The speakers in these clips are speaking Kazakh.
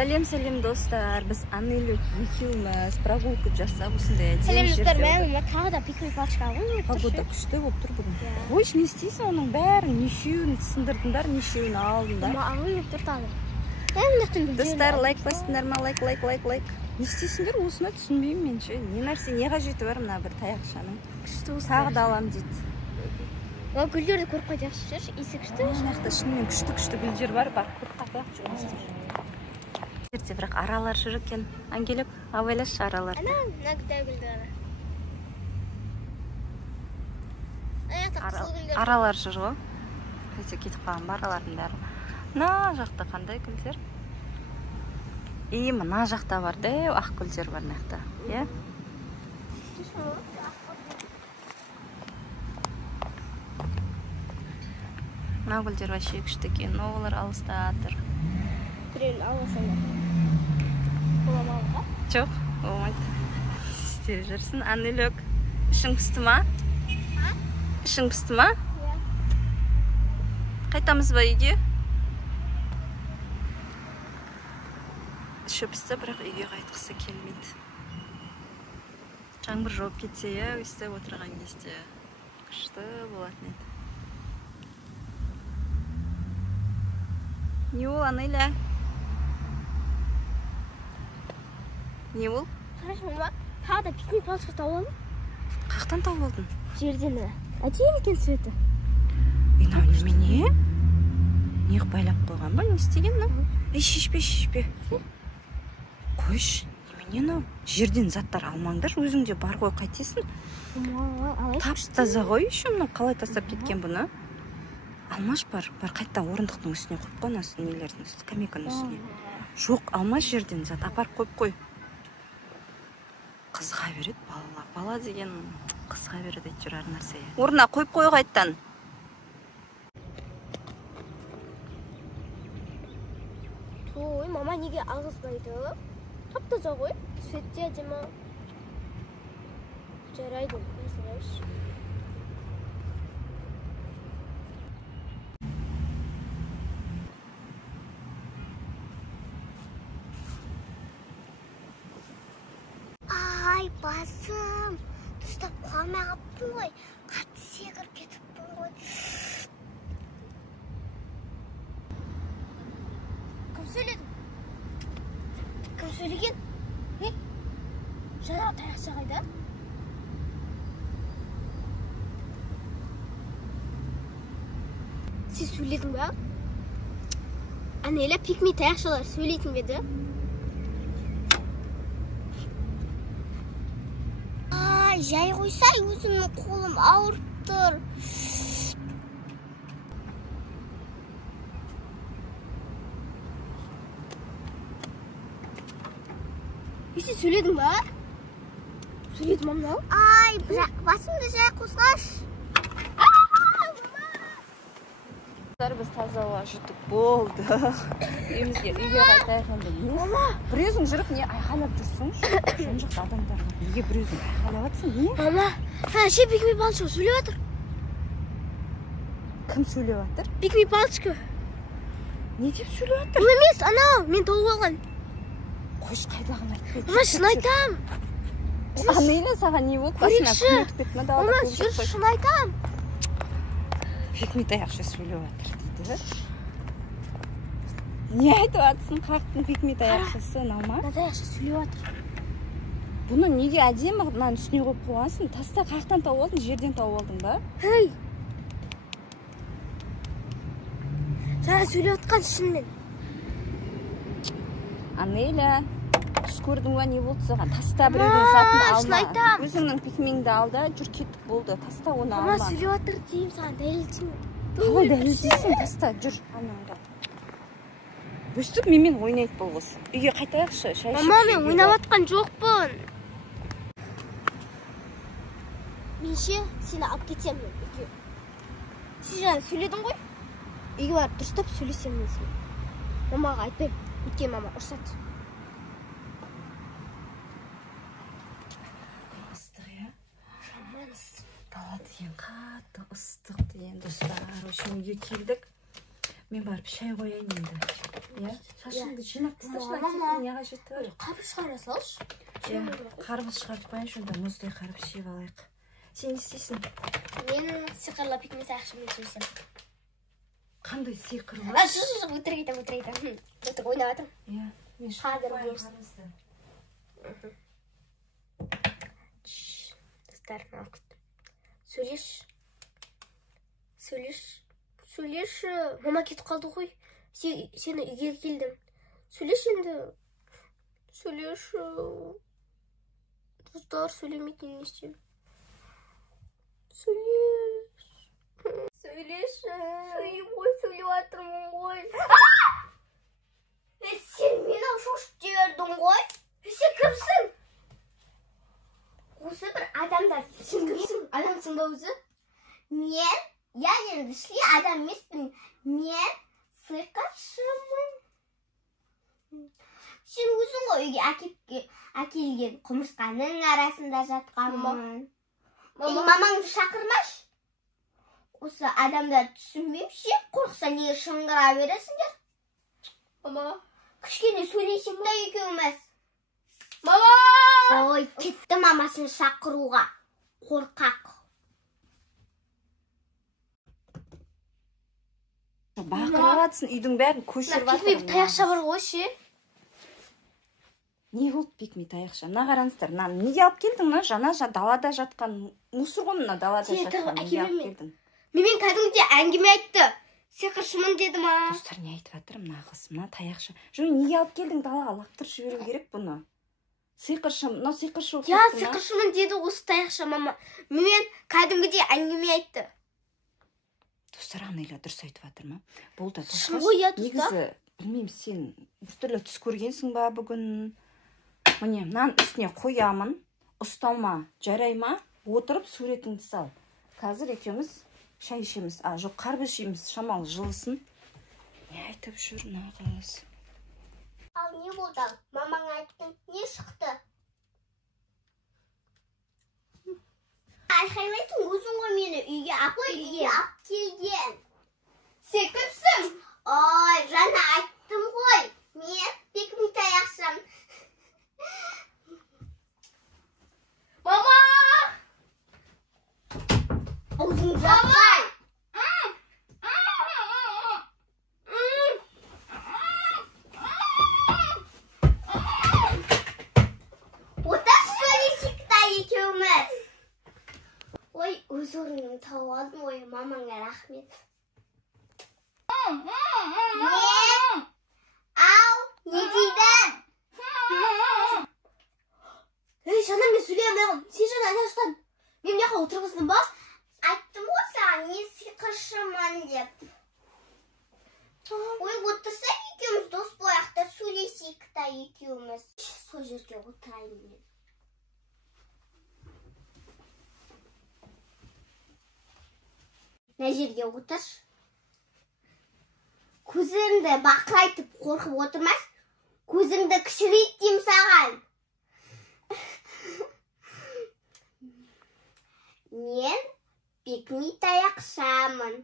Сәлем достар, біз Анель екеуміз прогулка жасап осындай Сәлем достар, мен тағы да пикник палочка алғым. Погода күшті болып тұр бүгін. Қойш, не істейсің оның бәрін, нешеуін сындырдыңдар, нешеуін алдыңдар. Алғым тұр тағы. Достар, лайклайсыңдар ма? Лайк. Не істейсіңдер, осыны түсінбеймін мен ше. Не нәрсе, не қажеті бар мына бір таяқшаның. Тағы да алам дейді. Гүлдерді көріп қайтайықшы жүрші, есі күшті. Жақта шынымен күшті гүлдер бар, көріп қайтайық жүрмістер. Ерте бірақ аралар жүр екен. Ангелік, авайлашы аралар. Ана, мына гүлдері. Аралар жүр ғой. Қайсы кетіп қалған бар аралардың бәрі. Мына жақта қандай гүлдер? Мына жақта бар дәу ақ гүлдер бар мына жақта. Иә? Мына гүлдер вообще күшті екен. Олар алыста тұр. Біреуін аласың ба? Боламауға? Жоқ, болмайды. Істеп жүрсің. Анелік, ішің пісті ма? Ішің пісті ма? Иә. Қайтамыз ба үйге? Іші пісті, бірақ үйге қайтқысы келмейді. Жаңбыр жауып кетсе, өстіп отырған кезде күшті болатын еді. Не ол, Анеля? Не ол? Қарашы, мама, тағы да пикник палочка тауып алдым. Қақтан тауып алдың? Жерден әдейі екен светі. Мынау немене? Неғып байлап қойған ба? Не істеген мынау? Шешпе. Қойш, немене мынау? Жерден заттар алмаңдар, өзіңде бар ғой, қайтесің? Тап-таза ғой, еще мынау қалай тастап кеткен бұны? Алмаш бар қайттан орындықтың үстіне қойып қой, нелердің үстіне, скамейканың үстіне. Жоқ, алмаш жерден зат, апарып қойып қой. Қызға береді балалар. Бала деген қызға береді әйтеуір әр нәрсе. Орнына қойып қой қайттан. Той, мама неге ағызбайды? Тап-таза ғой. Светте әдемі. Жарайды, мәселеш. Басым, тұстап қалмай қаптым ғой, қатты секіріп кетіппін ғой. Кім сөйледі? Кім сөйлеген? Жаңағы таяқша қайда? Сен сөйледің ба? Анеля, пикми таяқшалар сөйлейтін беді? Жай қойсай, өзімнің қолым ауырып тұр. Сен сөйледің ба? Сөйледім ма мынау? Басымды жай қозғаш. Біз тазауға жұттық болды. Үйге қайтайық енді. Біреудің жүріп не айқайлап жүрсің? Жон жақта адамдарға. Неге біреудің айқайлап атсың? Не? Мама, ше пикми палочка сөйлеп атыр. Кім сөйлеп атыр? Пикми палочка. Не деп сөйлеп атыр? Бұл емес, анау, мен тауып алған. Қойш қайдағын айтпайды. Мама, шын айтам. Анеля саған не болды? Көрекші. Мама, шын айтам. Пикми таяқша сөйлеп атыр дейді. Не айтып атсың? Қақтың пикми таяқшасы ұнау ма? Таяқша сөйлеп атыр. Бұны неге әдемі мынаның үстіне қойып қойғансың? Таста қақтан тауып алдың, жерден тауып алдың ба? Жаңа сөйлеп отқан шынымен. Анеля, түс көрдің ба, не болды саған? Таста біреудің затын алма. Өзіңнің пикмеңді алда, жүр кеттік болды. Таста оны алма. Мама, сөйлеп отыр деймін саған, дәлелдеймін. Қалай дәлелдейсің? Таста, жүр анаңға. Өстіп менімен ойнайды бұл қыз. Үйге қайтайықшы, шай ішіп. Мама, мен ойнап атқан жоқпын. Менше сені алып кетемін үйге. Сен жаңа сөйледің ғой? Үйге барып дұрыстап сөйлесем мен сен. Мамаға айтпайым. Өткен мама ұрсат. Ыстық, иә? Жаман ыстық. Дала деген қатты ыстық деген достар. Үйге келдік. Мен барып шай қояйын енді. Иә, шашыңды жинап тасташы, Мама. не қажеті бар? Қарбыз шығара салшы. Қарбыз шығарып қояйыншы, онда мұздай қарбыз жеп алайық. Сен не істейсің? Мен сиқырлы пикми таяқшамен сөйлесем. Қандай сиқырлы? Өтірік айтам. Өтірік ойнап жатырмын. Иә, мен Қазір қояйын болсын. қарбызды. Достарым алқыт. Сөйлеш. Мама кетіп қалды ғой. Сені үйге келдім. Сөйлеш енді. Сөйлеш. Достар сөйлемейтін не істеймін? Сөйлеші. Сөйлеп жатырмын ғой. Сен мені шошып жібердің ғой. Сен кімсің? Осы бір адамдар. Сен кімсің? Адамсың ба өзі? Я енді шли адам емеспін. Мен сиқыршымын. Сен өзің ғой үйге әкелген құмырсқаның арасында жатқанмын. Мамаңды шақырмаш. Осы адамдар түсінбеймше, қорқса неге шыңғыра бересіңдер? Мама, кішкене сөйлесек та екеуміз. Мама! Ой, кетті мамасын шақыруға. Қорқақ. Бақырып атсын, үйдің бәрін көшіріп атыр. Пикми таяқша бар ғой ше. Не болды пикми таяқша? Мына қараңыздар, неге алып келдің? Жаңа далада жатқан мусор ғой, мына далада жатқан. Неге алып келдің? Мен кәдімгідей әңгіме айтты. Сиқыршымын деді ма? Достар, не айтып жатыр мына қыз? Мына таяқша. Неге алып келдің? Далаға лақтырып жіберу керек бұны. Сиқыршым, мына сиқыршы болып кетті ма? Сиқыршымын деді осы таяқша мама. Мен кәдімгідей әңгіме айтты. Достар, Анеля дұрыс айтып жатыр ма? Болды, негізі, білмеймін, сен біртүрлі түс көргенсің ба бүгін? Міне, мынаның үстіне қоямын, ұсталма, жарай ма? Отырып суретіңді сал. Қазір екеуміз шай ішеміз. Жоқ, қарбыз жейміз, шамалы жылысын. Не айтып жүр нағыз? Ал не болды? Мамаң айттың, не шықты? Айқайлайтын өзің ғой мені үйге алып келген. Сен кімсің? Ой, жаңа айттым ғой. Мен пикми таяқшам. Мама! Аузың жапсай. Оташ сөйлесек та екеуміз. Ой, өз орнымды тауып алдым ғой, мамаңа рахмет. Не дейдің? Жаңа мен сөйлеймін. Сен жаңа айнаштан. Мен мына отырғыздың ба? Айттым ғой саған, не сиқыршымын деп. Ой, отырса екеуміз дос болайық та сөйлесейік та екеуміз. Сол жерге отырайын мен. Мына жерге отыр. Көзіңді бақырайтып қорқып отырмас. Көзіңді кішірейт деймін саған. Мен пикми таяқшамын.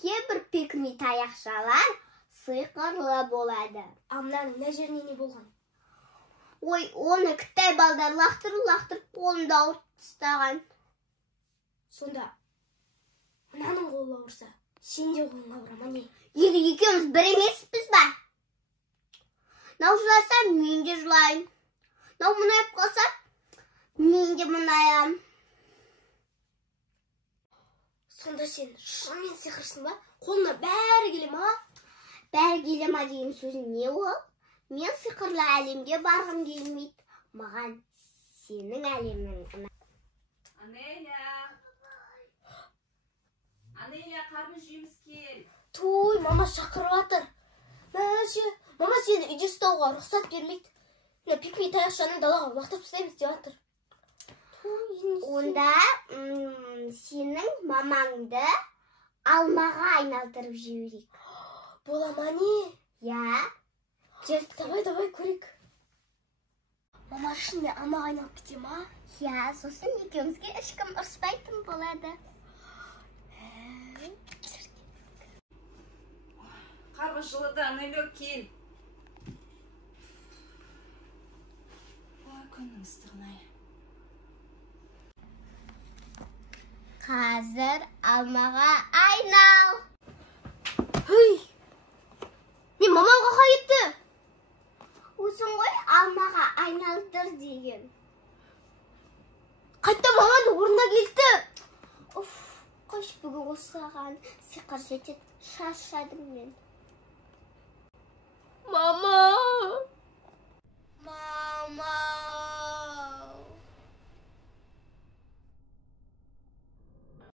Кейбір пикми таяқшалар сиқырлы болады. Мына жеріне не болған? Ой, оны кітай балдар лақтырып қолында ауыртып тастаған. Сонда мынаның қолы ауырса, сен де қолың ауыра ма не? Екеуміз бір емеспіз ба? Мынау жыласа, мен де жылайын. Мынау мұнайып қалса, мен де мұнаям. Сонда сен шынымен сиқырсың ба? Қолына бәрі келе ма? Бәрі келе ма деген сөзің не ол? Мен сиқырлы әлемге барғым келмейді. Маған сенің әлемің. Анеля, қарбыз жейміз кел. Той, мама шақырып жатыр. Мама сені үйде ұстауға рұқсат бермейді. Пикми таяқшаны далаға лақтырып тастаймыз деп жатыр. Онда сенің мамаңды алмаға айналдырып жіберейік. Бола ма не? Я. Давай көрейік. Мама шынымен алмаға айналып кете ма? Я, сосын екеумізге ешкім ұрыспайтын болады. Қарғышылыдан өлек кел. Ой, күннің ыстығына. Қазір алмаға айнал. Хүй! Мен мамам қақа кетті. Осың ғой алмаға айналдыр деген. Қайта маманың орнына келді. Қош бүгін осыған сиқыр жетеді. Шаршадым мен.